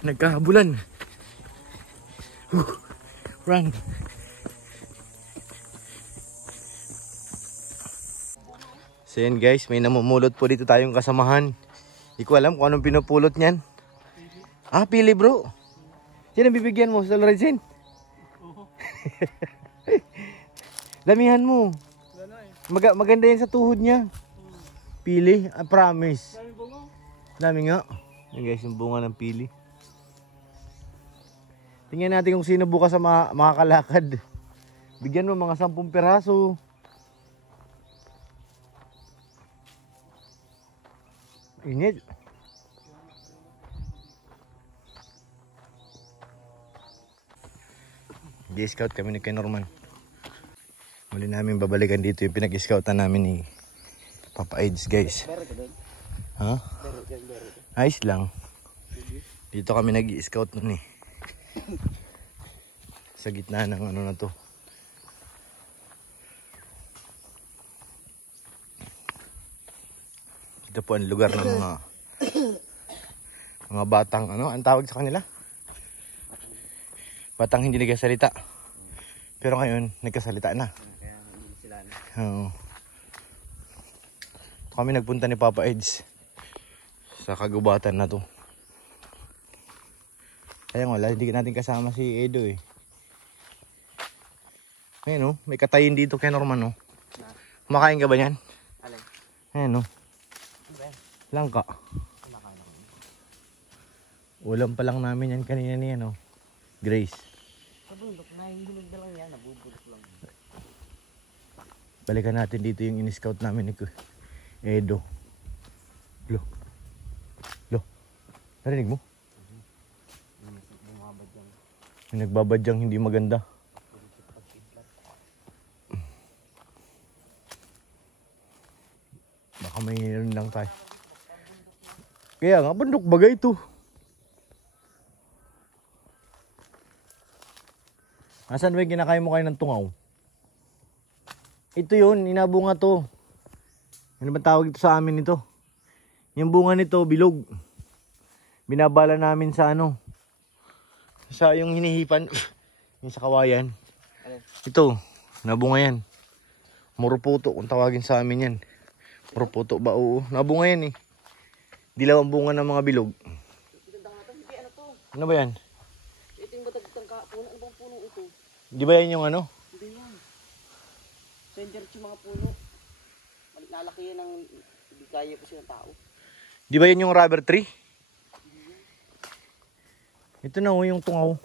Nagkahabulan. Run. So yan guys, may namumulot po dito tayong kasamahan. Hindi ko alam kung anong pinupulot niyan. Ah, pili bro. Yan ang bibigyan mo sa Lorenzen. Damihan mo. Maganda yan sa tuhod niya. Pili, I promise. Dami nga. Yan guys, yung bunga ng pili. Tingnan natin kung sino bukas sa makakalakad. Bigyan mo mga 10 piraso. Init. Di-scout kami ni Ken Norman. Muli namin babalikan dito yung pinag-scoutan namin ni Papa Eds guys. Ha? Ayos lang. Dito kami nag-i-scout nun eh. Sa gitna ng ano na to. Ito po ang lugar ng mga batang ano, ang tawag sa kanila? Batang hindi nagkasalita. Pero ngayon, nagkasalita na. Oo. Kami nagpunta ni Papa Eds sa kagubatan na to. Kaya wala, hindi natin kasama si Edo eh. Ayun oh, may katayin dito kay Norman oh. Kumakain ka ba yan? Alay. Ayun oh. Langka. Ulam pa lang namin yan kanina niya no. Grace. Nabulok na, yung bulog na lang yan, nabubulok lang. Balikan natin dito yung in-scout namin ni Edo. Lo. Narinig mo? May nagbabadyang hindi maganda. Baka may lang tayo. Kaya nga, bundok bagay ito. Asan ba yung kinakain mo kayo ng tungaw? Ito yun, inabunga to. Ano ba tawag ito sa amin ito? Yung bunga nito, bilog. Binabala namin sa ano? Sa yung hinihipan. Yung sa kawayan. Ito, nabunga yan. Muruputo kung tawagin sa amin yan. Muruputo ba? Oo, nabunga yan eh. Dilaw ang bunga ng mga bilog. Ano ba yan? Ito yung batagtang puno. Ano bang puno ito? Di ba yan yung ano? Hindi yan. Sender yung mga puno. Lalaki yan ng hindi kaya pa siya ng tao. Di ba yan yung rubber tree? Ito na oh, yung tungaw.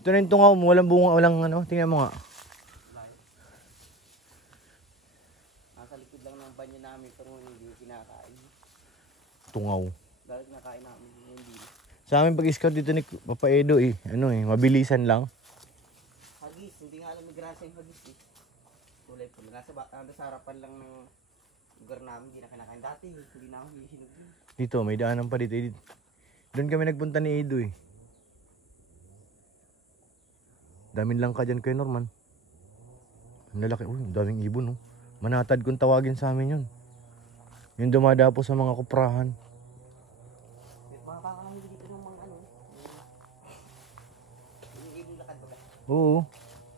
Ito na yung tungaw mo. Walang bunga, walang ano. Tingnan mo nga. Nasa likod lang ng banyo namin pero hindi kinakain. Tungaw. Dahil kinakain namin hindi. Sa amin pag-scout dito ni Papa Edo eh. Ano eh, mabilisan lang. Hagis, hindi nga alam may grasa yung hagis eh. Kulay po. Nasa harapan lang ng lugar namin, hindi na kinakain. Dati, hindi na ako hihinog din. Dito, may daanan pa dito. Doon kami nagpunta ni Edo eh. Daming lang ka dyan kay Norman. Ang lalaki. Uy, daming ibon oh. Manatad kung tawagin sa amin yun. Yung dumadapo sa mga kuprahan. Makakakamili dito ng mga ano. Yung ibon lakad ba? Oo.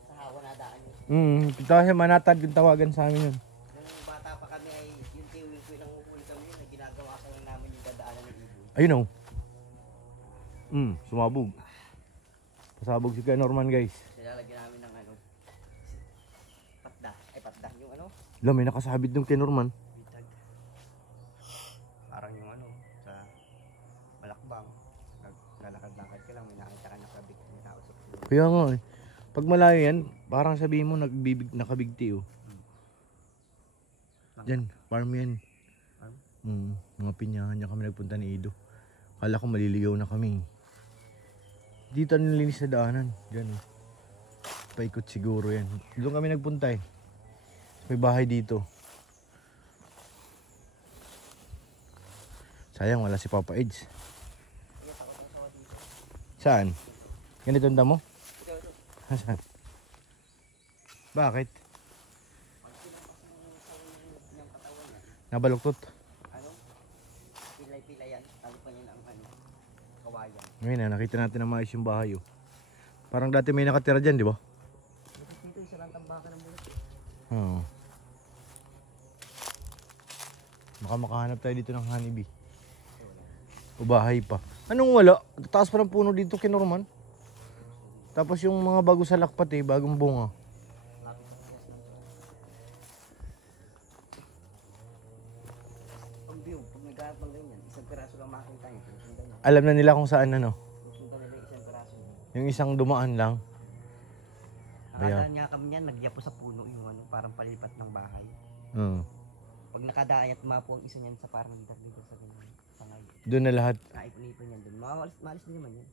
Sa hawa na daan yun. Ito kasi manatad kung tawagan sa amin yun. Nung bata pa kami ay yung tiwil ko lang uhuli kami yun. Ginagawa ka lang namin yung dadaanan ng ibon. Ayun oh. Sumabog. Pasabog si Kuya Norman guys. Nilalagyan namin ng ano. Patda. Ay patda. Yung ano. Alam, may nakasabit ng Kuya Norman. Bitag. Parang yung ano. Sa malakbang. Lalakad-lakad ka lang. May nakita ka nakabig. May nausap. Kaya nga eh. Pag malayo yan, parang sabihin mo nakabigti oh. Diyan, farm yan. Farm? Mga pinyahan niya kami nagpunta ni Edo. Kala ko maliligaw na kami. Dito nilinis sa daanan. Diyan oh. Paikot siguro yan. Doon kami nagpunta eh. May bahay dito. Sayang wala si Papa Eds. Saan? Ganito ang damo? Saan? Bakit? Nabaluktot? Ano? Pilay-pilay yan. Talo pa niya ng ano. Kawayan. kawayan. Ngayon na, nakita natin na maayos yung bahay oh. Parang dati may nakatira dyan, di ba? Dito isa lang tambakan ng bulak. Oo. Baka makahanap tayo dito ng honeybee. O bahay pa. Anong wala? Taas pa ng puno dito kay Norman. Tapos yung mga bago sa lakpat eh, bagong bunga. Ang view, pag nagkahat ng ganyan, isang piraso lang makakita niyo. Pupunta niyo. Alam na nila kung saan ano. Pupunta nila isang piraso. Yung isang dumaan lang. Akala niya kami niyan, nagyapo sa puno yung ano, parang palipat ng bahay. Oo. Pag nakadaan at mapo ang isa niyan sa parang dito sa ganyan. Sangay. Doon na lahat. Naipon-ipon yan dun. Maalis din naman yan.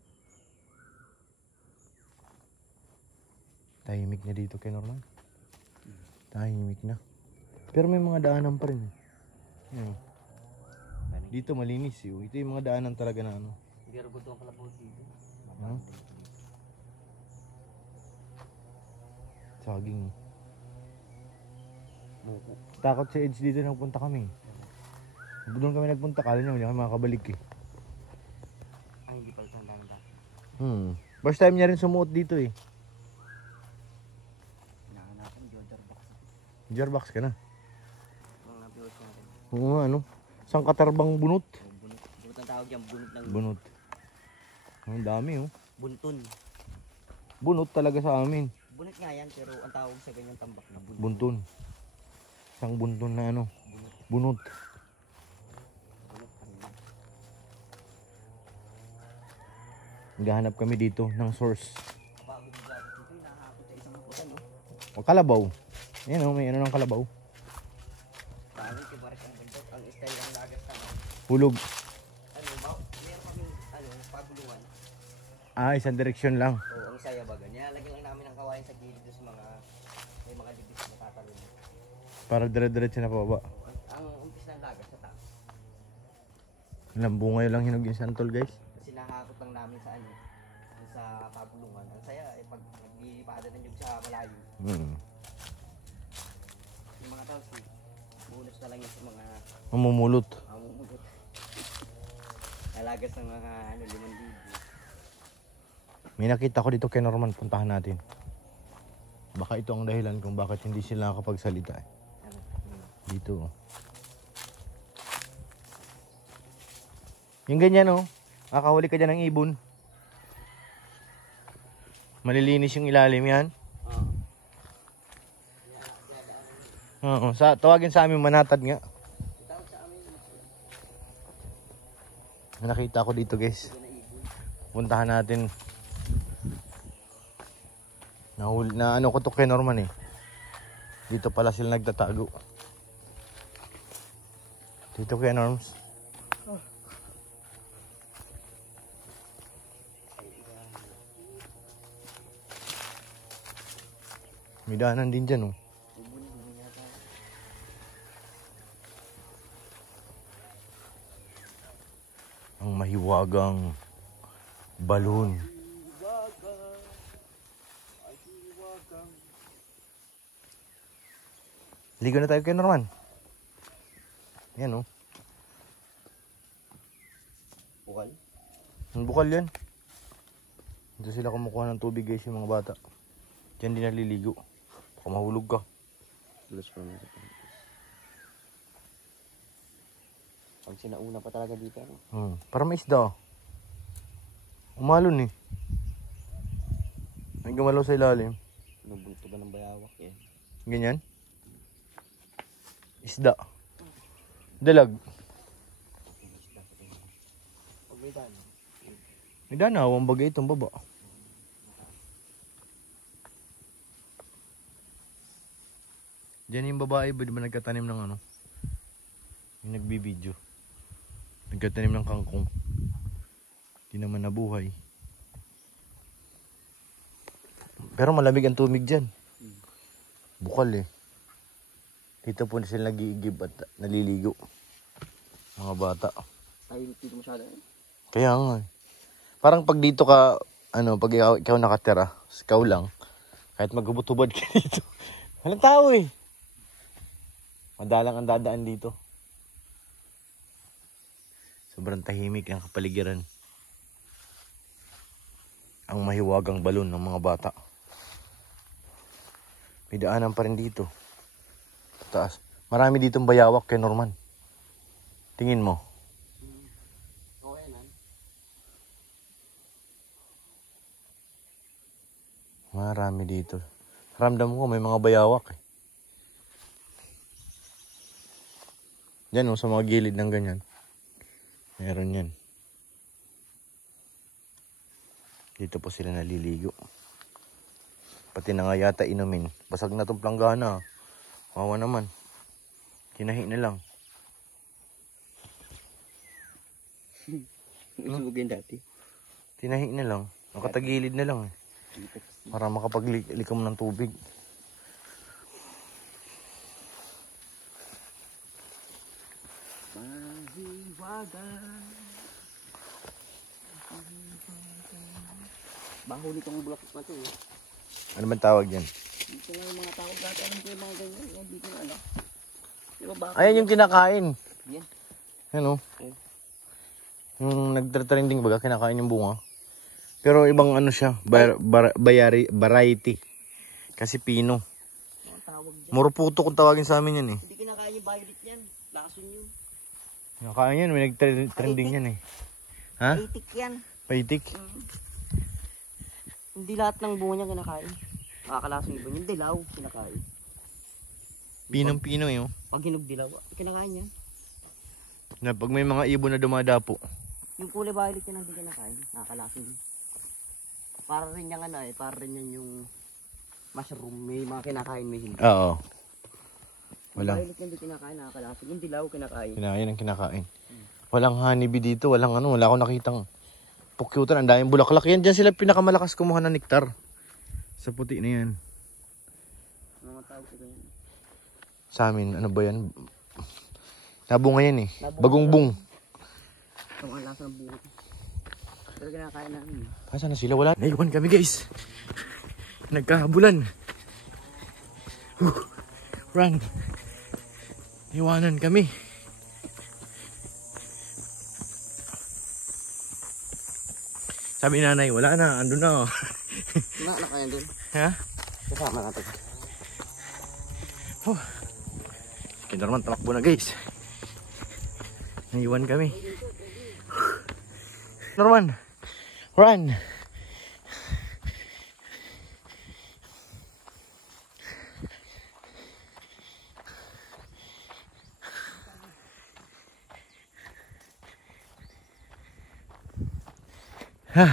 Tahimik na dito kay Norman. Tahimik na. Pero may mga daanan pa rin. Yan. Dito malinis eh. Ito yung mga daanan talaga na ano. Hindi rin gusto ang kalabaw dito. Huh? Saging. Muko. Takot sa edge dito nagpunta kami. Doon kami nagpunta. Kala nyo, hindi kami makakabalik eh. Ang hindi pala tanda ng dati. First time niya rin sumuot dito eh. Nakanakan, Jodor box. Jarbox ka na. Mga nabiwas natin. Oo nga ano. Isang katarbang bunot. Bunot. Bunot ang tawag yan. Bunot ng... Bunot. Ang dami oh. Buntun. Bunot talaga sa amin. Bunot nga yan, pero ang tawag sa ganyan tambak na bunot. Buntun. Isang buntun na ano. Bunot. Bunot pa rin. Naghahanap kami dito ng source. Bago bigla dito, nakahapot sa isang haputan, no? O kalabaw. Ayan oh, may ano ng kalabaw. Dami, kibarik ang bundok. Ang style ng lagas ka, no? Hulog. Ano, meron kami, paguluan. Isang direksyon lang. Oo, ang saya baga. Nilalagyan lang namin ng kawain sa gilid sa mga, may mga dibis na tatalon. Para dire-diretso na pababa. Ang umpis ng lagas sa taas. Ilang bunga lang hinog yung santol guys. Kasi nahakot lang namin sa ano, sa pagulungan. Ang saya, pag naglilipadan ng nyug sa malayo. Yung mga tao, bonus na lang yun sa mga Mamumulot. mamumugot. Nalagas ng mga 5,000. May nakita ko dito kay Norman. Puntahan natin. Baka ito ang dahilan kung bakit hindi sila nakapagsalita eh. Ano? Dito oh. Yung ganyan oh. Nakahuli ka dyan ng ibon. Malilinis yung ilalim yan. Oo. Tawagin sa amin manatad nga. Tawag sa amin, May nakita ko dito guys. na ibon. Puntahan natin. Na ano ko to kay Norman eh. Dito pala sila nagtatago. Dito kay Norms. May daanan din dyan oh. Ang mahiwagang balon. Ligo na tayo kay Norman. Yan oh. Bukal? Ang bukal yan. Dito sila kumukuha ng tubig guys yung mga bata. Diyan din naliligo. Baka mahulog ka. Dulas pa naman. Pag sinauna pa talaga dito, ano? Para may isda. Umalon eh. May gumalaw sa ilalim. Nubunto ba ng bayawak eh? Ganyan. Isda. Dalag. Pag may daan. May danaw ang bagay itong baba. Diyan yung babae ba diba nagkatanim ng ano? Yung nagbibideo. Nagkatanim ng kangkong. Di naman nabuhay. Pero malamig ang tumig dyan. Bukal eh. Dito po sila nag-iigib at naliligo. Mga bata. Tahimik dito masyado eh. Kaya nga eh. Parang pag dito ka, ano, pag ikaw nakatira, ikaw lang, kahit maghubot-hubad ka dito, walang tao eh. Madalang ang dadaan dito. Sobrang tahimik ang kapaligiran. ang mahiwagang balon ng mga bata. May daanan pa rin dito. Taas. Marami ditong bayawak kay Norman. Tingin mo. Okay lang. Marami dito. Ramdam ko may mga bayawak eh. Diyan sa mga gilid ng ganyan. Meron yan. Dito po sila naliligo. Pati na nga yata inumin. Basag na tong planggana. Wawa naman. Kinahi na lang. Usugin dati. Tinahi na lang. Nakatagilid na lang eh. Para makapaglikom ng tubig. Baho nitong bulak na ito eh. Ano ba tawag yan? Dito nga yung mga tawag dati. Alam ko yung mga ganyan. Hindi ko na alam. Diba baka? Ayan yung kinakain. Yan. Ano? Yung nagtre-trending baga, kinakain yung bunga. Pero ibang ano siya, variety. Kasi pino. Mga tawag dyan. Muruputo kung tawagin sa amin yan eh. Hindi kinakain yung violet yan. Lason yun. Kinakain yan, may nagtre-trending yan eh. Ha? Itik yan. Paitik? Hindi lahat ng bunga niya kinakain. Makakalason iba. Yung dilaw, kinakain. Pinong-pino yun. Pag hinog dilaw, kinakain yan. Na pag may mga ibon na dumadapo. Yung kulay violet yan ang hindi kinakain. Nakakalason yun. Para rin yung ano eh. Para rin yan yung mushroom. May mga kinakain, may hindi. Oo. Yung Walang. violet yan hindi kinakain, nakakalason. Yung dilaw, kinakain. Kinain ang kinakain. Walang honeybee dito, walang ano, wala akong nakitang pukyutan. Ang daming bulaklak yan. Diyan sila pinakamalakas kumuha ng nektar. Sa puti na yan. Mga tawag sila yan. Sa amin, ano ba yan? Nabunga yan eh. Nabunga. Bagongbong. Ang alasa ng bunga. Pero kinakain namin. Saan na sila? Wala. Naiwan kami guys. Nagkahabulan. Run. Iwanan kami. Sabi nanay, wala na. Ando na. Nakakain doon. Ha? Kasama natin. Kaya naman tamakbo na guys. Naiwan kami. Norman, run. Ha.